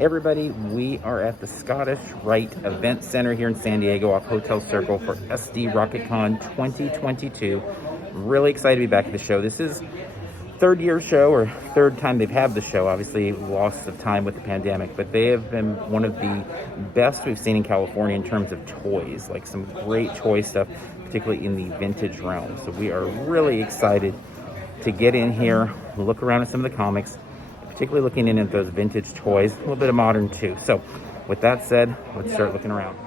Hey everybody, we are at the Scottish Rite Event Center here in San Diego off Hotel Circle for SD RocketCon 2022. Really excited to be back at the show. This is third year show, or third time they've had the show. Obviously lost of time with the pandemic, but they have been one of the best we've seen in California in terms of toys, like some great toy stuff, particularly in the vintage realm. So we are really excited to get in here, look around at some of the comics, particularly looking in at those vintage toys, a little bit of modern too. So with that said, let's start looking around.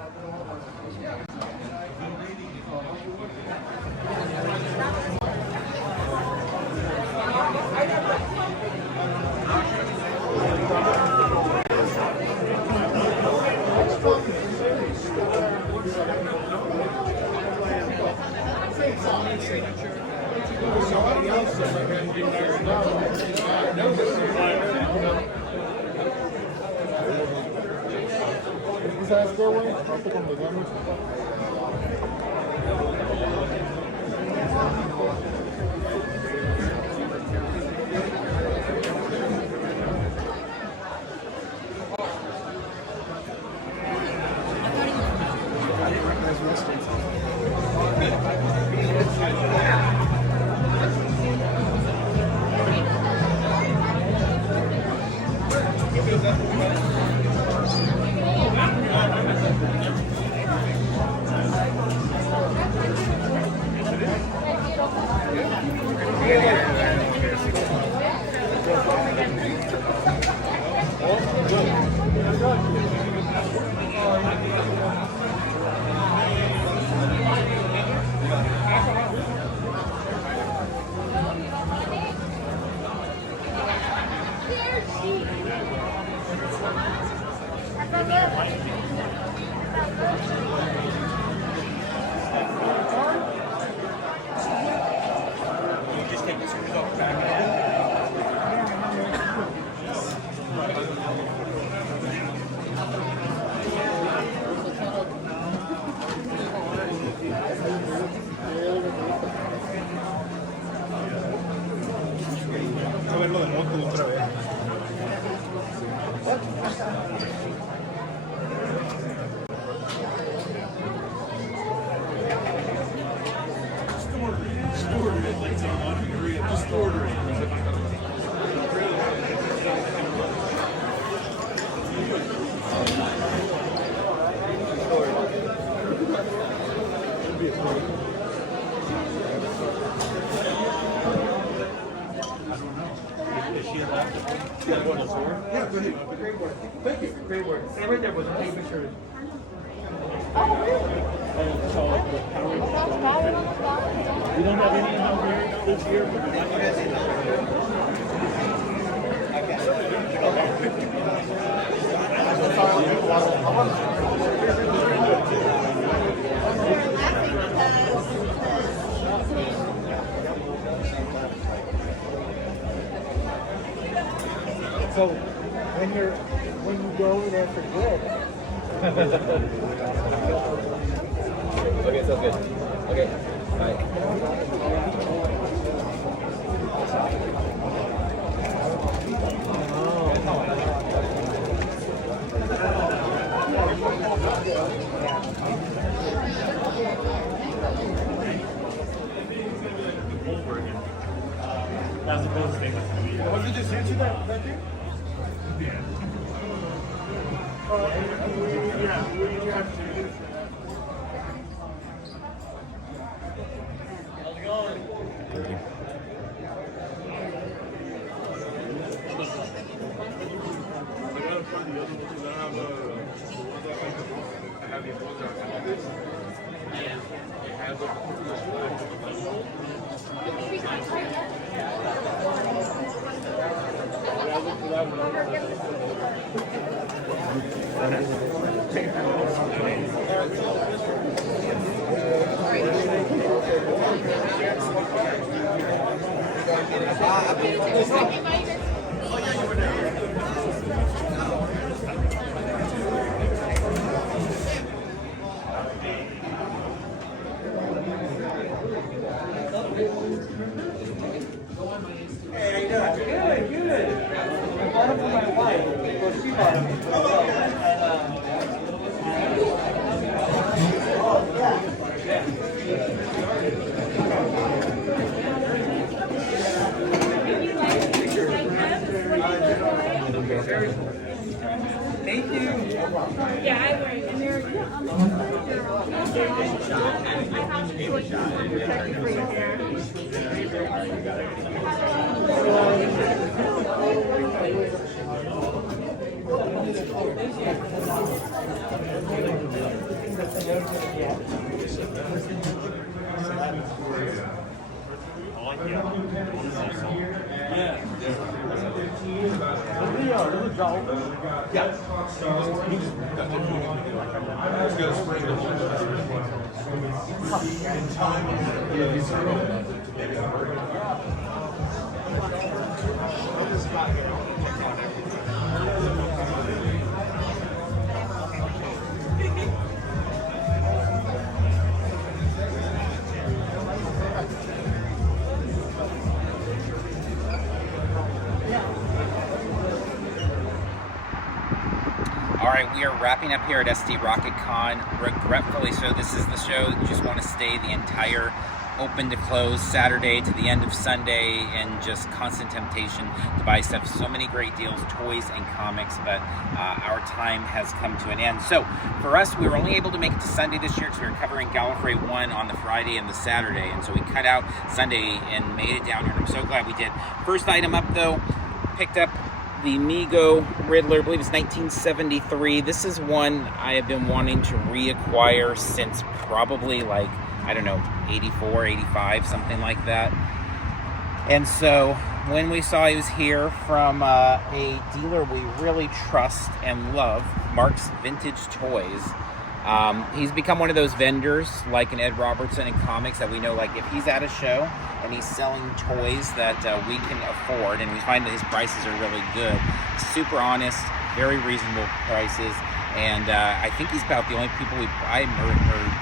Great work. And right there was a big picture. We don't have any out here this year. So when you go over there for good. Okay, sounds good. Okay, bye. That's supposed to be. What did you say to that thing? Yeah, we have to. How's it going? Thank you. Hey, how you doing? Good, good. I bought it for my wife. Well, she bought it. All right, we are wrapping up here at SD RocketCon. Regretfully so, this is the show that you just want to stay the entire open to close Saturday to the end of Sunday, and just constant temptation to buy stuff. So many great deals, toys and comics, but our time has come to an end. So for us, we were only able to make it to Sunday this year because we were covering Gallifrey 1 on the Friday and the Saturday, and so we cut out Sunday and made it down here, and I'm so glad we did. First item up though, picked up the Mego Riddler. I believe it's 1973. This is one I have been wanting to reacquire since probably, like, I don't know, 84, 85, something like that. And so when we saw he was here from a dealer we really trust and love, Mark's Vintage Toys, he's become one of those vendors like an Ed Robertson in comics that we know, like, if he's at a show and he's selling toys that we can afford, and we find that his prices are really good, super honest, very reasonable prices. And I think he's about the only people we buy or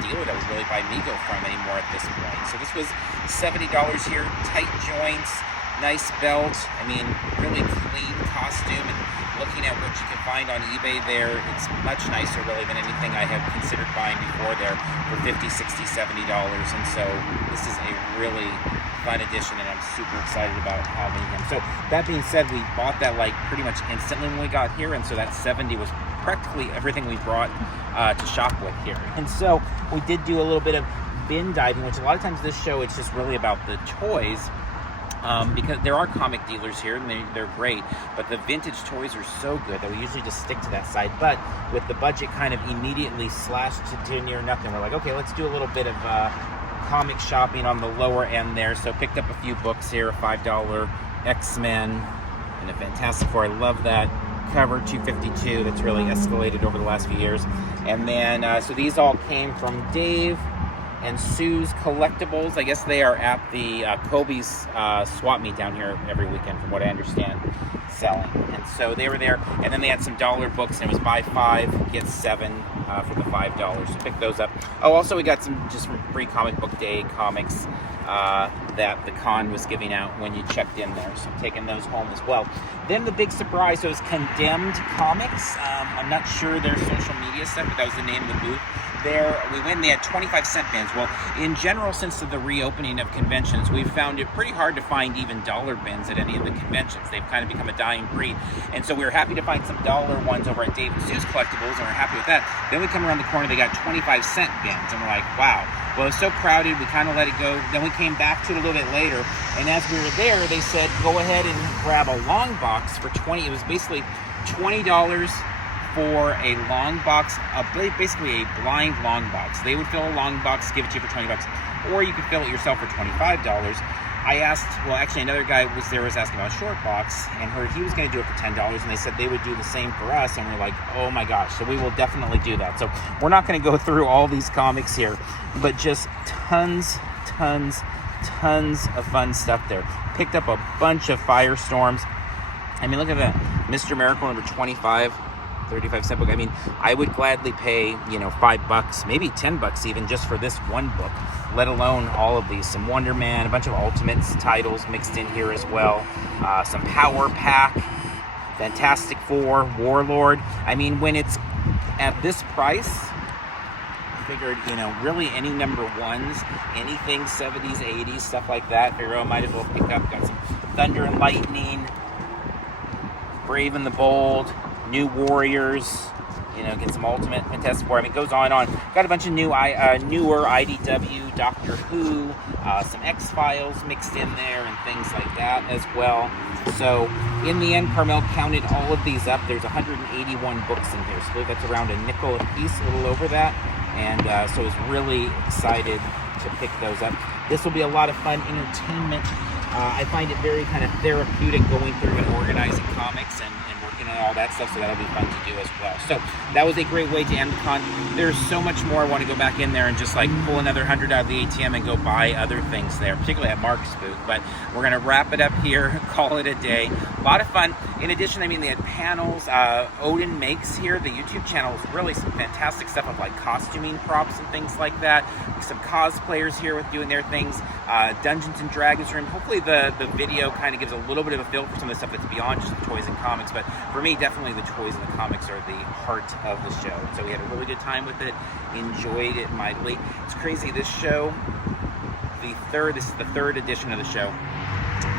dealer that we really buy Mego from anymore at this point. So this was $70 here, tight joints, nice belt. I mean, really clean costume. And looking at what you can find on eBay there, it's much nicer really than anything I have considered buying before there for $50, $60, $70. And so this is a really fun addition, and I'm super excited about having him. So that being said, we bought that like pretty much instantly when we got here, and so that 70 was practically everything we brought to shop with here. And so we did do a little bit of bin diving, which a lot of times this show, it's just really about the toys, because there are comic dealers here and they're great, but the vintage toys are so good that we usually just stick to that side. But with the budget kind of immediately slashed to near nothing, we're like, okay, let's do a little bit of comic shopping on the lower end there. So picked up a few books here, a $5 X-Men and a Fantastic Four. I love that cover, $252. That's really escalated over the last few years. And then so these all came from Dave and Sue's Collectibles. I guess they are at the Kobe's swap meet down here every weekend, from what I understand, selling. And so they were there, and then they had some dollar books, and it was buy 5 get 7 for the $5. So pick those up. Oh, also we got some just free comic book day comics that the con was giving out when you checked in there, so I'm taking those home as well. Then the big surprise, so it was Condemned Comics. I'm not sure their social media stuff, but that was the name of the booth. There we went, and they had 25-cent bins. Well, in general, since the reopening of conventions, we've found it pretty hard to find even dollar bins at any of the conventions. They've kind of become a dying breed, and so we were happy to find some dollar ones over at Dave and Sue's Collectibles, and we're happy with that. Then we come around the corner, they got 25-cent bins, and we're like, wow. Well, it was so crowded, we kind of let it go. Then we came back to it a little bit later, and as we were there, they said, go ahead and grab a long box for $20. It was basically $20 for a long box, basically a blind long box. They would fill a long box, give it to you for $20, or you could fill it yourself for $25. I asked, well, actually another guy was asking about a short box, and he was going to do it for $10, and they said they would do the same for us, and we're like, oh my gosh, so we will definitely do that. So we're not going to go through all these comics here, but just tons of fun stuff there. Picked up a bunch of Firestorms. I mean, look at that, Mr. Miracle number 25. 35-cent book. I mean, I would gladly pay, $5, maybe $10 even, just for this one book, let alone all of these. Some Wonder Man, a bunch of Ultimates titles mixed in here as well. Some Power Pack, Fantastic Four, Warlord. I mean, when it's at this price, I figured, really any number ones, anything 70s, 80s, stuff like that, figure I might as well pick up. Got some Thunder and Lightning, Brave and the Bold, New Warriors, You know, get some Ultimate Fantastic Four. I mean, it goes on and on. Got a bunch of newer IDW, Doctor Who, some X-Files mixed in there and things like that as well. So in the end, Carmel counted all of these up. There's 181 books in here. So I believe that's around a nickel a piece, a little over that. And so I was really excited to pick those up. This will be a lot of fun entertainment. I find it very kind of therapeutic going through and organizing comics and working on all that stuff, so that'll be fun to do as well. So that was a great way to end the con. There's so much more. I want to go back in there and just like pull another 100 out of the ATM and go buy other things there, particularly at Mark's booth. But we're going to wrap it up here, call it a day. A lot of fun. In addition, I mean, they had panels. Odin Makes here, the YouTube channel, is really some fantastic stuff of like costuming props and things like that. Some cosplayers here with doing their things. Dungeons and Dragons room. Hopefully the video kind of gives a little bit of a feel for some of the stuff that's beyond just the toys and comics, but for me, definitely the toys and the comics are the heart of the show. So we had a really good time with it, enjoyed it mightily. It's crazy, this show, this is the third edition of the show.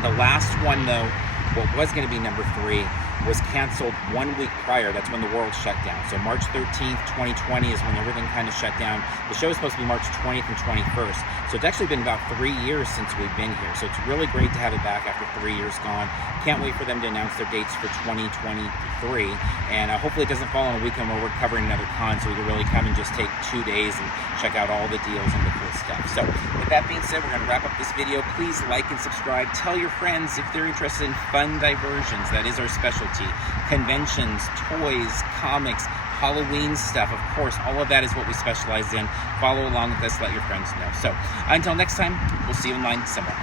The last one though, what was going to be number 3, was canceled 1 week prior. That's when the world shut down. So March 13th, 2020 is when everything kind of shut down. The show is supposed to be March 20th and 21st. So it's actually been about 3 years since we've been here. So it's really great to have it back after 3 years gone. Can't wait for them to announce their dates for 2023. And hopefully it doesn't fall on a weekend where we're covering another con, so we can really come and just take 2 days and check out all the deals and the cool stuff. So with that being said, we're going to wrap up this video. Please like and subscribe. Tell your friends if they're interested in fun diversions. That is our specialty. Conventions, toys, comics, Halloween stuff. Of course, all of that is what we specialize in. Follow along with us. Let your friends know. So until next time, we'll see you in line somewhere.